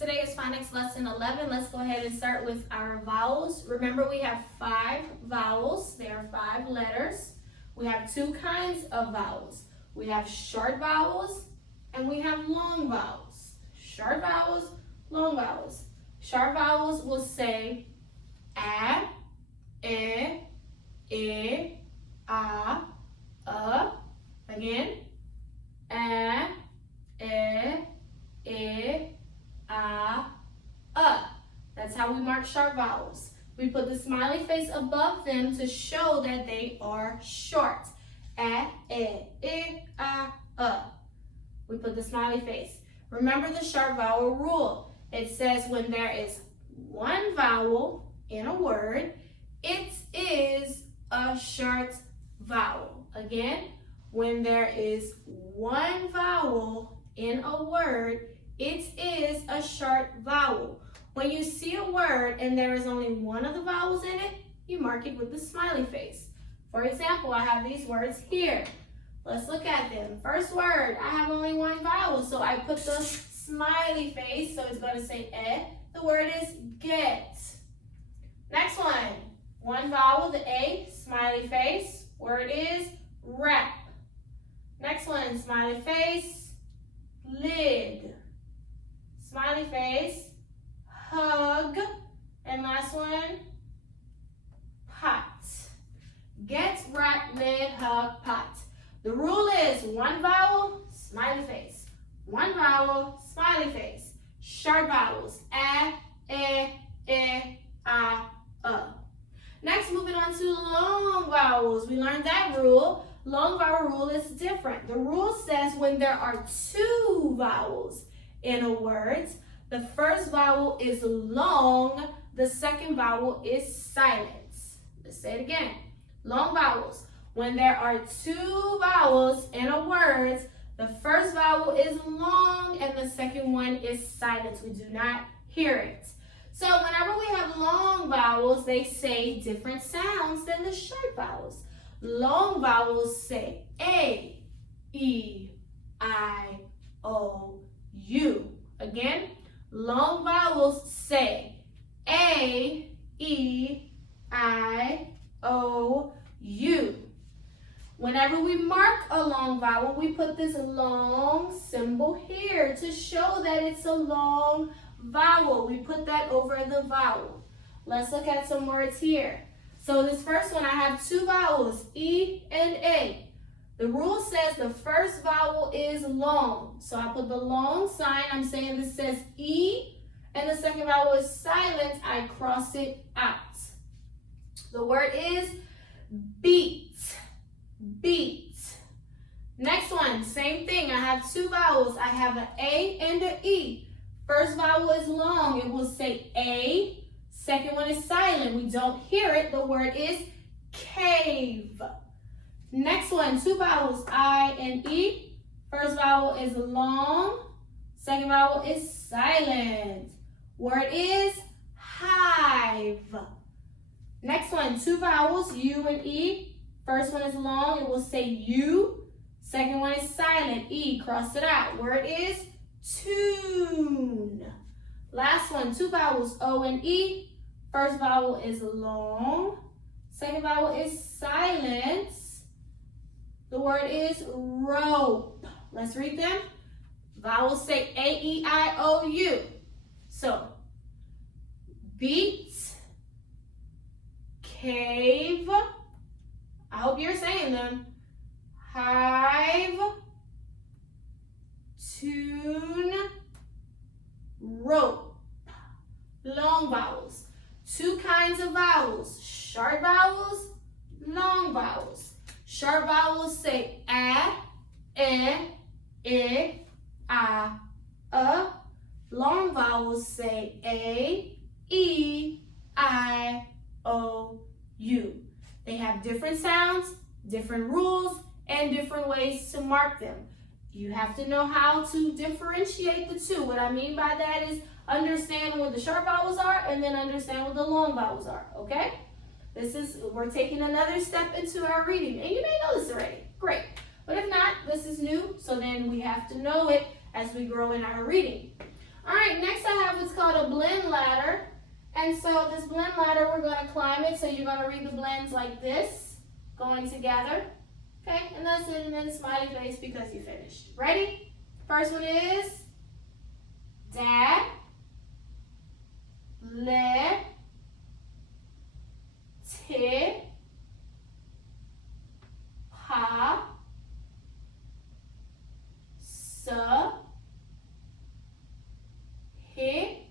Today is Phonics Lesson 11. Let's go ahead and start with our vowels. Remember, we have 5 vowels. There are 5 letters. We have 2 kinds of vowels. We have short vowels and we have long vowels. Short vowels, long vowels. Short vowels will say a, e, a. Again, a, e, a. That's how we mark short vowels. We put the smiley face above them to show that they are short. A, a. We put the smiley face. Remember the short vowel rule. It says when there is one vowel in a word, it is a short vowel. Again, when there is one vowel in a word, it is a short vowel. When you see a word and there is only one of the vowels in it, you mark it with the smiley face. For example, I have these words here. Let's look at them. First word, I have only one vowel, so I put the smiley face, so it's going to say eh. The word is get. Next one vowel, the A, smiley face. Word is wrap. Next one, smiley face, lid. Smiley face, hug. And last one, pot. Get, wrap, lid, hug, pot. The rule is one vowel, smiley face. One vowel, smiley face. Short vowels, a, a. Next, moving on to long vowels. We learned that rule. Long vowel rule is different. The rule says when there are 2 vowels in a word, the first vowel is long, the second vowel is silent. Let's say it again. Long vowels. When there are 2 vowels in a word, the first vowel is long and the second one is silent. We do not hear it. So whenever we have long vowels, they say different sounds than the short vowels. Long vowels say A, E, I, O, U. Again, long vowels say A, E, I, O, U. Whenever we mark a long vowel, we put this long symbol here to show that it's a long vowel. We put that over the vowel. Let's look at some words here. So this first one, I have 2 vowels, E and A. The rule says the first vowel is long. So I put the long sign. I'm saying this says E, and the second vowel is silent. I cross it out. The word is beat. Beat. Next one, same thing. I have 2 vowels. I have an A and an E. First vowel is long. It will say A. Second one is silent. We don't hear it. The word is cave. Next one, 2 vowels, I and E. First vowel is long. Second vowel is silent. Word is hive. Next one, 2 vowels, U and E. First one is long. It will say U. Second one is silent. E, cross it out. Word is tune. Last one, 2 vowels, O and E. First vowel is long. Second vowel is silent. The word is rope. Let's read them. Vowels say A, E, I, O, U. So, beat, cave. I hope you're saying them. Hive, tune, rope. Long vowels. 2 kinds of vowels. Short vowels, long vowels. Short vowels say a, e, a. Long vowels say A, E, I, O, U. They have different sounds, different rules, and different ways to mark them. You have to know how to differentiate the 2. What I mean by that is understand what the short vowels are and then understand what the long vowels are, okay? We're taking another step into our reading, and you may know this already. Great. But if not, this is new, so then we have to know it as we grow in our reading. All right, next I have what's called a blend ladder. And so this blend ladder, we're going to climb it. So you're going to read the blends like this, going together. Okay, and that's it. And then smiley face because you finished. Ready? First one is da, le, ti, pa, sa, he,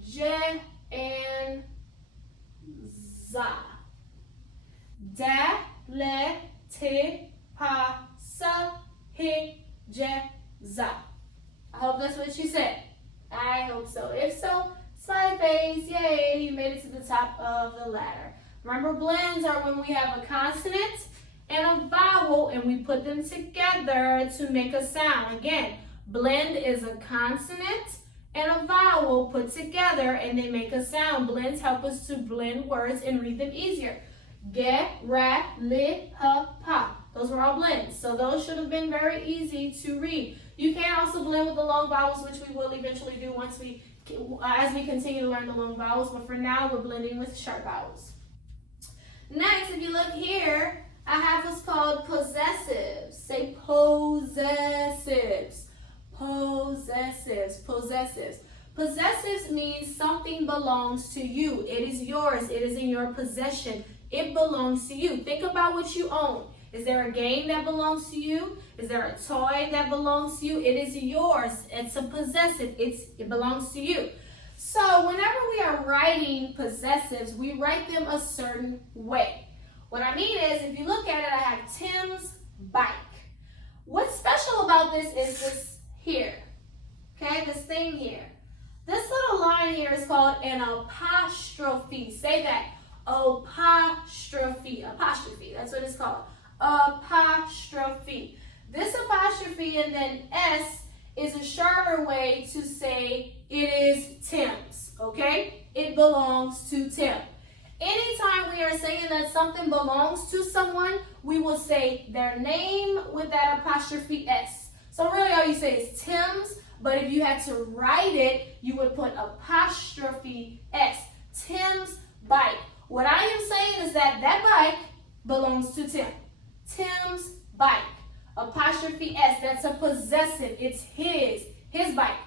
je, and za. Da, le, ti, pa, sa, he, je, za. I hope that's what you said. I hope so. If so, smiley face, yay, you made it to the top of the ladder. Remember, blends are when we have a consonant and a vowel and we put them together to make a sound. Again, blend is a consonant and a vowel put together and they make a sound. Blends help us to blend words and read them easier. Ge, ra, li, ha, pa. Those were all blends. So those should have been very easy to read. You can also blend with the long vowels, which we will eventually do as we continue to learn the long vowels. But for now, we're blending with short vowels. Next, if you look here, I have what's called possessives. Say possessives. Possessives. Possessives. Possessives means something belongs to you. It is yours. It is in your possession. It belongs to you. Think about what you own. Is there a game that belongs to you? Is there a toy that belongs to you? It is yours. It's a possessive. It belongs to you. So whenever we are writing possessives, we write them a certain way. What I mean is, if you look at it, I have Tim's bike. What's special about this is this here. Okay, this thing here. This little line here is called an apostrophe. Say that. Apostrophe. Apostrophe. That's what it's called. Apostrophe. This apostrophe and then S is a shorter way to say it is Tim's. Okay? It belongs to Tim. Anytime we are saying that something belongs to someone, we will say their name with that apostrophe S. So really all you say is Tim's, but if you had to write it, you would put apostrophe S. Tim's bike. What I am saying is that that bike belongs to Tim. Tim's bike. Apostrophe S. That's a possessive. It's his bike.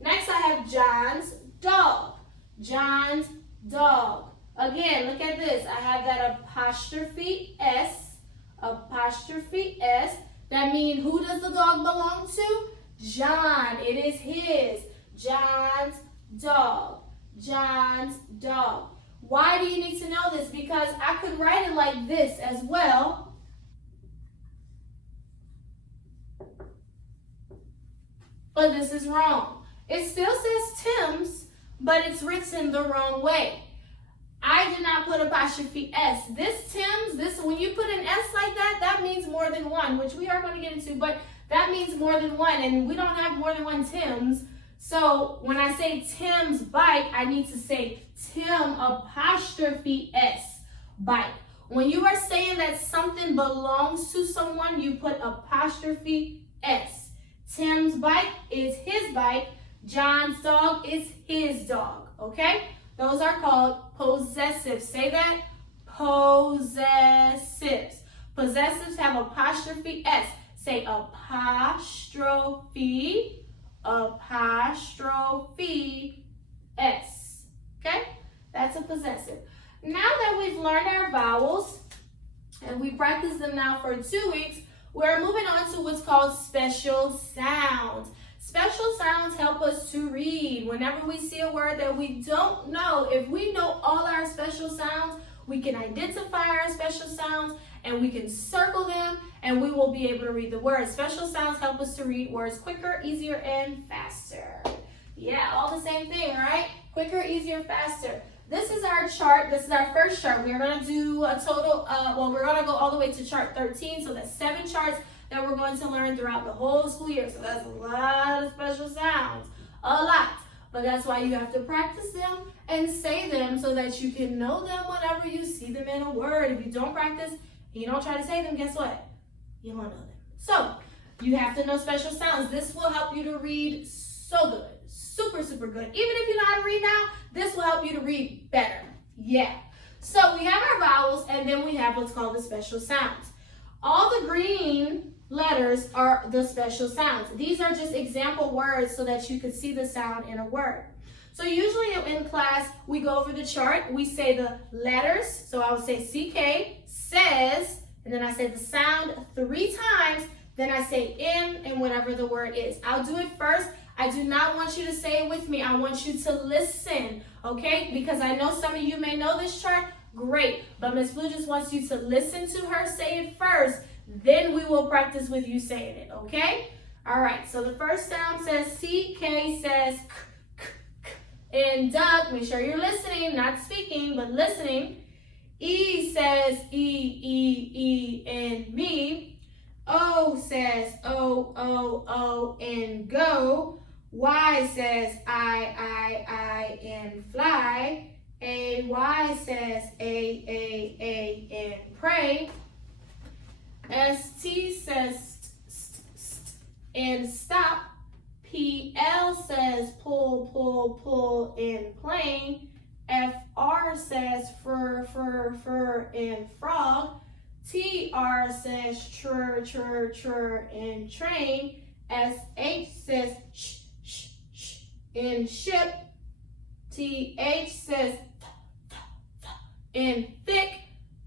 Next I have John's dog. John's dog. Again, look at this. I have that apostrophe S. Apostrophe S. That means who does the dog belong to? John. It is his. John's dog. John's dog. Why do you need to know this? Because I could write it like this as well. But this is wrong. It still says Tim's, but it's written the wrong way. I did not put apostrophe S. This Tim's, when you put an S like that, that means more than one, which we are going to get into, but that means more than one, and we don't have more than one Tim's. So when I say Tim's bike, I need to say Tim apostrophe S bike. When you are saying that something belongs to someone, you put apostrophe S. Tim's bike is his bike. John's dog is his dog. Okay? Those are called possessives. Say that. Possessives. Possessives have apostrophe S. Say apostrophe S. Okay? That's a possessive. Now that we've learned our vowels and we practiced them now for 2 weeks, we're moving on to what's called special sounds. Special sounds help us to read. Whenever we see a word that we don't know, if we know all our special sounds, we can identify our special sounds and we can circle them and we will be able to read the word. Special sounds help us to read words quicker, easier, and faster. Yeah, all the same thing, right? Quicker, easier, faster. This is our chart. This is our first chart. We're going to do a total, we're going to go all the way to chart 13. So that's 7 charts that we're going to learn throughout the whole school year. So that's a lot of special sounds. A lot. But that's why you have to practice them and say them so that you can know them whenever you see them in a word. If you don't practice and you don't try to say them, guess what? You won't know them. So you have to know special sounds. This will help you to read So good. Super, super good. Even if you know how to read now, this will help you to read better. Yeah. So we have our vowels, and then we have what's called the special sounds. All the green letters are the special sounds. These are just example words so that you can see the sound in a word. So usually in class, we go over the chart. We say the letters. So I would say CK, says, and then I say the sound 3 times. Then I say in and whatever the word is. I'll do it first. I do not want you to say it with me. I want you to listen, okay? Because I know some of you may know this chart. Great. But Miss Blue just wants you to listen to her say it first. Then we will practice with you saying it, okay? All right. So the first sound says CK, says k, k, k. In duck, make sure you're listening, not speaking, but listening. E says E, in me. O says O, in go. Y says I, in fly. Y says A, in pray. ST says st, in stop. PL says pull, in plane. FR says fur, in frog. TR says tr, in train. SH says sh, in ship. TH says in thick.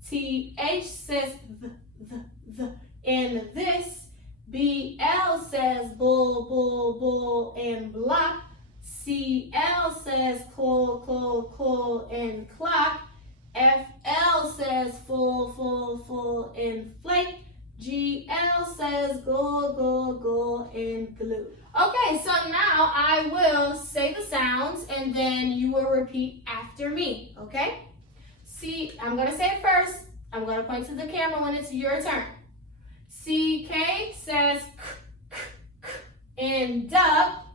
TH says the, in this. BL says bull, in block. CL says cool, in clock. FL says full, in flake. GL says go, in glue. Okay, so now I will say the sounds and then you will repeat after me, okay? See, I'm going to say it first. I'm going to point to the camera when it's your turn. CK says k, in duck.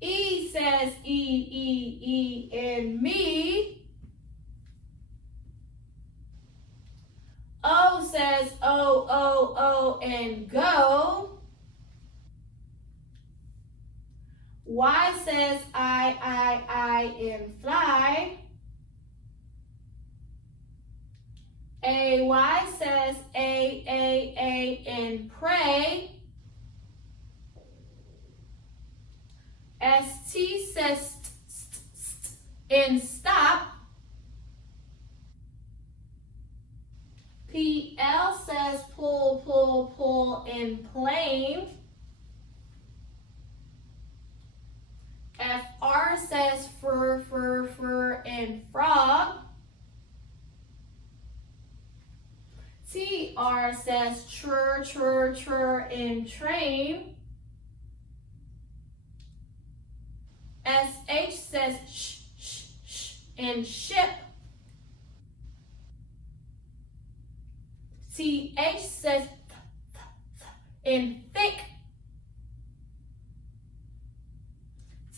E says E, in me. O says O, in go. Y says I, in fly. AY says A, in pray. ST says st, in stop. PL says pull, in plane. FR says fur, in frog. TR says tr, in train. SH says sh, in ship. TH says in thick.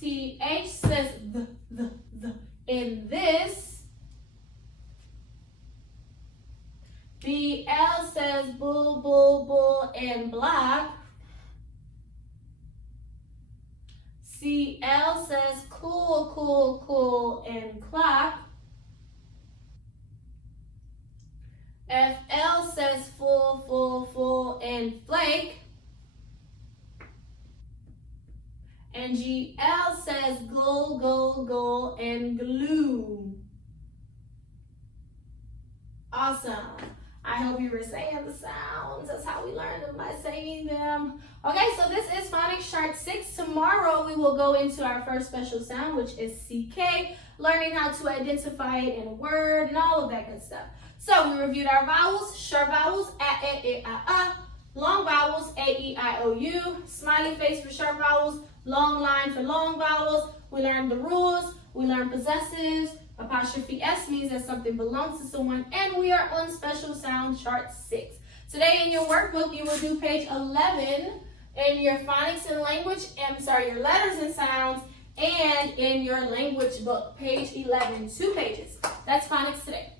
TH says the, in this. BL says bull, in block. CL says cool, in clock. FL says full, in flake. And GL says go, in glue. Awesome. I hope you were saying the sounds. That's how we learn them, by saying them. Okay, so this is Phonics Chart 6. Tomorrow we will go into our first special sound, which is CK, learning how to identify it in a word and all of that good stuff. So we reviewed our vowels, short vowels, a, e, I, long vowels, a, e, I, o, u, smiley face for short vowels, long line for long vowels. We learned the rules, we learned possessives. Apostrophe S means that something belongs to someone, and we are on special sound chart 6. Today in your workbook, you will do page 11 in your phonics and language, your letters and sounds, and in your language book, page 11, 2 pages. That's phonics today.